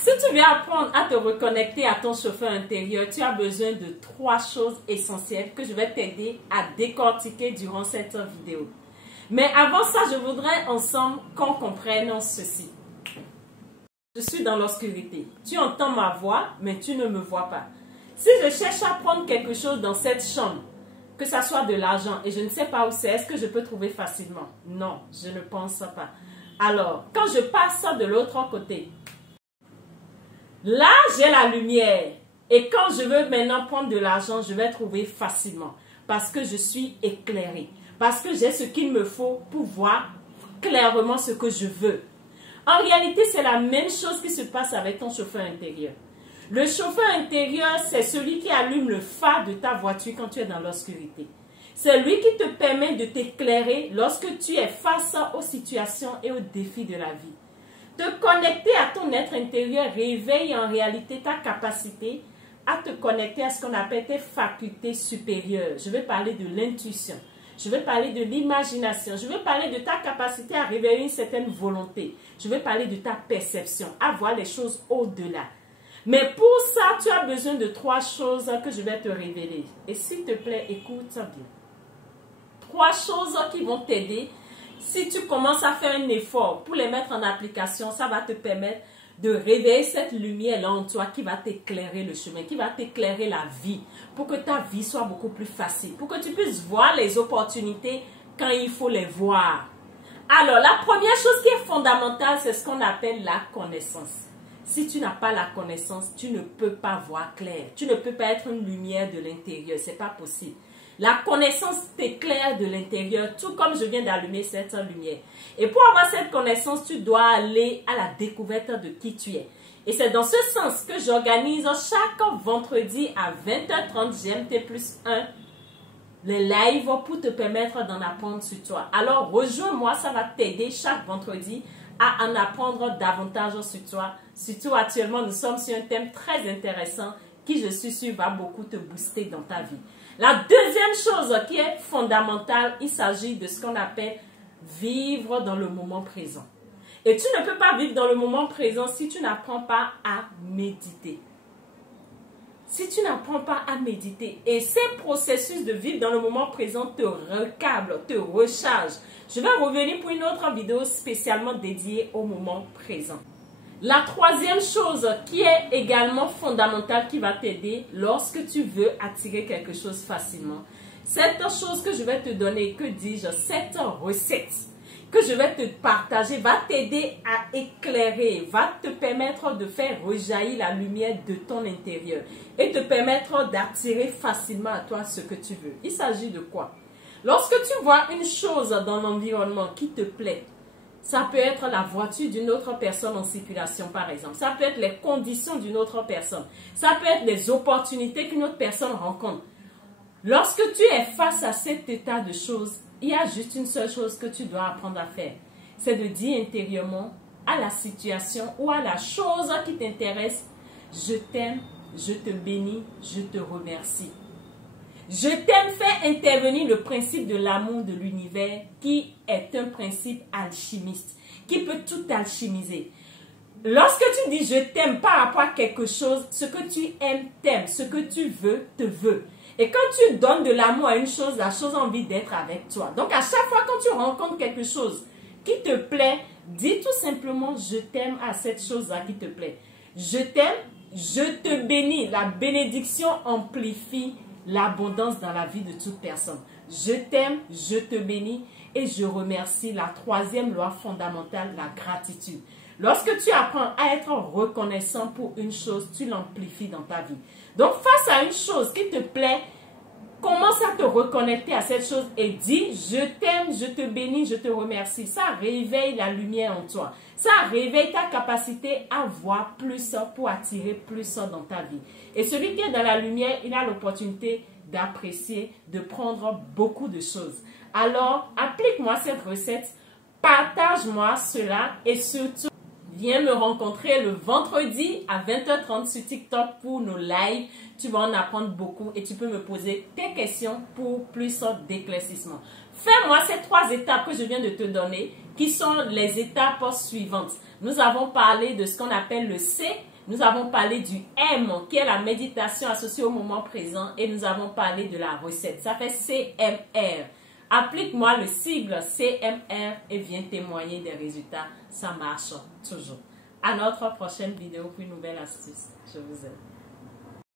Si tu veux apprendre à te reconnecter à ton chauffeur intérieur, tu as besoin de 3 choses essentielles que je vais t'aider à décortiquer durant cette vidéo. Mais avant ça, je voudrais ensemble qu'on comprenne ceci. Je suis dans l'obscurité. Tu entends ma voix, mais tu ne me vois pas. Si je cherche à prendre quelque chose dans cette chambre, que ça soit de l'argent, et je ne sais pas où c'est, est-ce que je peux trouver facilement? Non, je ne pense pas. Alors, quand je passe de l'autre côté, là, j'ai la lumière. Et quand je veux maintenant prendre de l'argent, je vais trouver facilement. Parce que je suis éclairée. Parce que j'ai ce qu'il me faut pour voir clairement ce que je veux. En réalité, c'est la même chose qui se passe avec ton chauffeur intérieur. Le chauffeur intérieur, c'est celui qui allume le phare de ta voiture quand tu es dans l'obscurité. C'est lui qui te permet de t'éclairer lorsque tu es face aux situations et aux défis de la vie. Te connecter à ton être intérieur réveille en réalité ta capacité à te connecter à ce qu'on appelle tes facultés supérieures. Je vais parler de l'intuition. Je vais parler de l'imagination. Je vais parler de ta capacité à réveiller une certaine volonté. Je vais parler de ta perception, à voir les choses au-delà. Mais pour ça, tu as besoin de 3 choses que je vais te révéler. Et s'il te plaît, écoute bien. 3 choses qui vont t'aider. Si tu commences à faire un effort pour les mettre en application, ça va te permettre de réveiller cette lumière-là en toi qui va t'éclairer le chemin, qui va t'éclairer la vie, pour que ta vie soit beaucoup plus facile, pour que tu puisses voir les opportunités quand il faut les voir. Alors, la première chose qui est fondamentale, c'est ce qu'on appelle la connaissance. Si tu n'as pas la connaissance, tu ne peux pas voir clair. Tu ne peux pas être une lumière de l'intérieur. Ce n'est pas possible. La connaissance t'éclaire de l'intérieur, tout comme je viens d'allumer cette lumière. Et pour avoir cette connaissance, tu dois aller à la découverte de qui tu es. Et c'est dans ce sens que j'organise chaque vendredi à 20h30 GMT+1 les lives pour te permettre d'en apprendre sur toi. Alors rejoins-moi, ça va t'aider chaque vendredi à en apprendre davantage sur toi. Surtout actuellement, nous sommes sur un thème très intéressant qui, je suis sûre, va beaucoup te booster dans ta vie. La deuxième chose qui est fondamentale, il s'agit de ce qu'on appelle vivre dans le moment présent. Et tu ne peux pas vivre dans le moment présent si tu n'apprends pas à méditer. Si tu n'apprends pas à méditer, et ces processus de vivre dans le moment présent te recablent, te rechargent. Je vais revenir pour une autre vidéo spécialement dédiée au moment présent. La troisième chose qui est également fondamentale, qui va t'aider lorsque tu veux attirer quelque chose facilement, cette chose que je vais te donner, que dis-je, cette recette que je vais te partager va t'aider à éclairer, va te permettre de faire rejaillir la lumière de ton intérieur et te permettre d'attirer facilement à toi ce que tu veux. Il s'agit de quoi? Lorsque tu vois une chose dans l'environnement qui te plaît, ça peut être la voiture d'une autre personne en circulation, par exemple. Ça peut être les conditions d'une autre personne. Ça peut être les opportunités qu'une autre personne rencontre. Lorsque tu es face à cet état de choses, il y a juste une seule chose que tu dois apprendre à faire. C'est de dire intérieurement à la situation ou à la chose qui t'intéresse, je t'aime, je te bénis, je te remercie. Je t'aime, fais intervenir le principe de l'amour de l'univers qui est un principe alchimiste, qui peut tout alchimiser. Lorsque tu dis je t'aime par rapport à quelque chose, ce que tu aimes t'aime, ce que tu veux te veut. Et quand tu donnes de l'amour à une chose, la chose a envie d'être avec toi. Donc à chaque fois quand tu rencontres quelque chose qui te plaît, dis tout simplement je t'aime à cette chose-là qui te plaît. Je t'aime, je te bénis. La bénédiction amplifie l'abondance dans la vie de toute personne. Je t'aime, je te bénis et je remercie. La troisième loi fondamentale, la gratitude. Lorsque tu apprends à être reconnaissant pour une chose, tu l'amplifies dans ta vie. Donc face à une chose qui te plaît, commence à te reconnecter à cette chose et dis je t'aime, je te bénis, je te remercie. Ça réveille la lumière en toi. Ça réveille ta capacité à voir plus pour attirer plus dans ta vie. Et celui qui est dans la lumière, il a l'opportunité d'apprécier, de prendre beaucoup de choses. Alors, applique-moi cette recette, partage-moi cela et surtout, viens me rencontrer le vendredi à 20h30 sur TikTok pour nos lives. Tu vas en apprendre beaucoup et tu peux me poser tes questions pour plus d'éclaircissement. Fais-moi ces 3 étapes que je viens de te donner, qui sont les étapes suivantes. Nous avons parlé de ce qu'on appelle le C, nous avons parlé du M, qui est la méditation associée au moment présent, et nous avons parlé de la recette. Ça fait CMR. Applique-moi le sigle CMR et viens témoigner des résultats. Ça marche toujours. À notre prochaine vidéo pour une nouvelle astuce. Je vous aime.